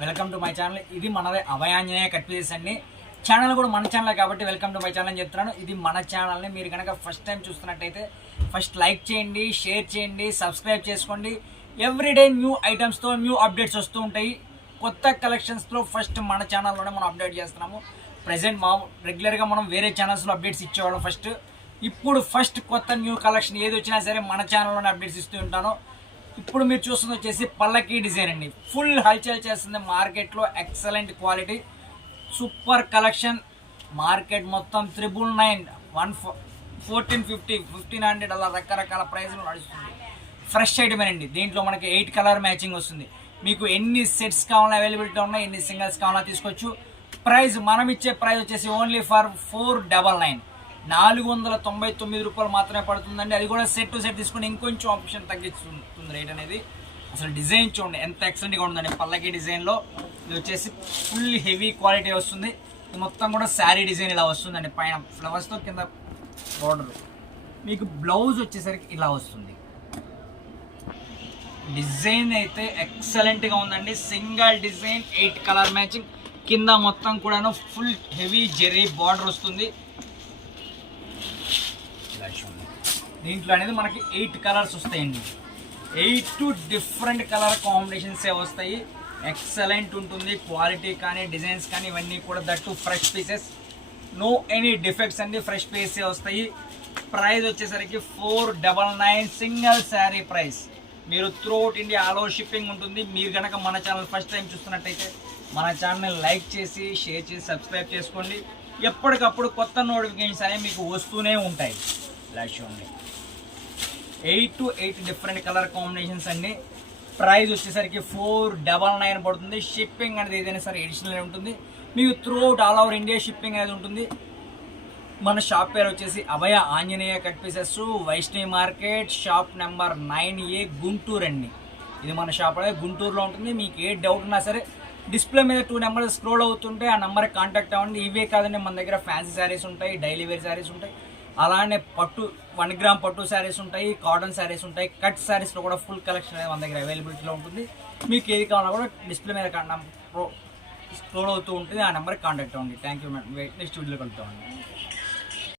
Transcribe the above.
Welcome to my channel. ఇది మనదే Abhayanjaneya cut pieces అండి. ఛానల్ కూడా మన ఛానల్ కాబట్టి వెల్కమ్ టు మై ఛానల్ అని చెప్తున్నాను. ఇది మన ఛానల్ని మీరు కనుక ఫస్ట్ టైం చూస్తున్నట్టయితే ఫస్ట్ లైక్ చేయండి, షేర్ చేయండి, సబ్స్క్రైబ్ చేసుకోండి. ఎవ్రీడే న్యూ ఐటమ్స్తో న్యూ అప్డేట్స్ వస్తూ ఉంటాయి. కొత్త కలెక్షన్స్తో ఫస్ట్ మన ఛానల్లోనే మనం అప్డేట్ చేస్తున్నాము. ప్రజెంట్ రెగ్యులర్గా మనం వేరే ఛానల్స్లో అప్డేట్స్ ఇచ్చేవాళ్ళం ఇప్పుడు కొత్త న్యూ కలెక్షన్ ఏది వచ్చినా సరే మన ఛానల్లోనే అప్డేట్స్ ఇస్తూ ఉంటాను. ఇప్పుడు మీరు చూస్తుంది వచ్చేసి పల్లకి డిజైన్ అండి. ఫుల్ హల్చల్ చేస్తుంది మార్కెట్లో. Excellent quality, super collection. Market మొత్తం $999, $1450, $1500 అలా రకరకాల ప్రైస్లు నడుస్తుంది. ఫ్రెష్ ఐటమ్ అండి. దీంట్లో మనకి 8 కలర్ మ్యాచింగ్ వస్తుంది. మీకు ఎన్ని సెట్స్ కావాలన్నా అవైలబిలిటీ ఉన్నాయి, ఎన్ని సింగిల్స్ కావాలన్నా తీసుకోవచ్చు. ప్రైస్ మనం ఇచ్చే ప్రైస్ వచ్చేసి ఓన్లీ ఫర్ $499, $499 మాత్రమే పడుతుందండి. అది కూడా సెట్ టు సెట్ తీసుకుని ఇంకొంచెం ఆప్షన్ తగ్గిస్తుంది రేట్ అనేది. అసలు డిజైన్ చూడండి ఎంత ఎక్సలెంట్గా ఉందండి. పల్లకి డిజైన్లో ఇది వచ్చేసి ఫుల్ హెవీ క్వాలిటీ వస్తుంది. ఇది మొత్తం కూడా శారీ డిజైన్ ఇలా వస్తుందండి. పైన ఫ్లవర్స్తో కింద బార్డర్. మీకు బ్లౌజ్ వచ్చేసరికి ఇలా వస్తుంది. డిజైన్ అయితే ఎక్సలెంట్గా ఉందండి. Single design, 8 colour matching. కింద మొత్తం కూడాను ఫుల్ హెవీ జెరీ బార్డర్ వస్తుంది. దీంట్లో అనేది మనకి 8 కలర్స్ వస్తాయండి. 8 డిఫరెంట్ కలర్ కాంబినేషన్సే వస్తాయి. ఎక్సలెంట్ ఉంటుంది క్వాలిటీ కానీ డిజైన్స్ కానీ ఇవన్నీ కూడా. That fresh pieces, no any defects అండి. ఫ్రెష్ పీసే వస్తాయి. ప్రైస్ వచ్చేసరికి $499 సింగిల్ శారీ ప్రైస్. మీరు throughout India all over shipping ఉంటుంది. మీరు కనుక మన ఛానల్ ఫస్ట్ టైం చూస్తున్నట్టయితే మన ఛానల్ని లైక్ చేసి, షేర్ చేసి, సబ్స్క్రైబ్ చేసుకోండి. ఎప్పటికప్పుడు కొత్త నోటిఫికేషన్స్ అనేవి మీకు వస్తూనే ఉంటాయి. ఇలా చూడండి, 8 to 8 డిఫరెంట్ కలర్ కాంబినేషన్స్ అండి. ప్రైస్ వచ్చేసరికి $499 పడుతుంది. షిప్పింగ్ అనేది ఏదైనా సరే ఎడిషనల్ ఉంటుంది. మీకు throughout all over India shipping అనేది ఉంటుంది. మన షాప్ పేరు వచ్చేసి Abhaya Anjaneya cut pieces, Vaishnavi market, shop number 9A, Guntur అండి. ఇది మన షాప్ అనేది గుంటూరులో ఉంటుంది. మీకు ఏ డౌట్ ఉన్నా సరే డిస్ప్లే మీద 2 నెంబర్స్ స్క్రోల్ అవుతుంటే ఆ నెంబర్కి కాంటాక్ట్ అవ్వండి. ఇవే కాదండి, మన దగ్గర ఫ్యాన్సీ శారీస్ ఉంటాయి, డైలీ వేర్ శారీస్ ఉంటాయి, అలానే పట్టు 1 గ్రామ్ పట్టు శారీస్ ఉంటాయి, కాటన్ శారీస్ ఉంటాయి. కట్ శారీస్లో కూడా ఫుల్ కలెక్షన్ అనేది మన దగ్గర అవైలబిలిటీలో ఉంటుంది. మీకు ఏది కావాలన్నా కూడా డిస్ప్లే మీద స్క్రోల్ అవుతూ ఉంటుంది. ఆ నెంబర్కి కాంటాక్ట్ అవ్వండి. Thank you madam. నెక్స్ట్ వీడియోలో కలుద్దామండి.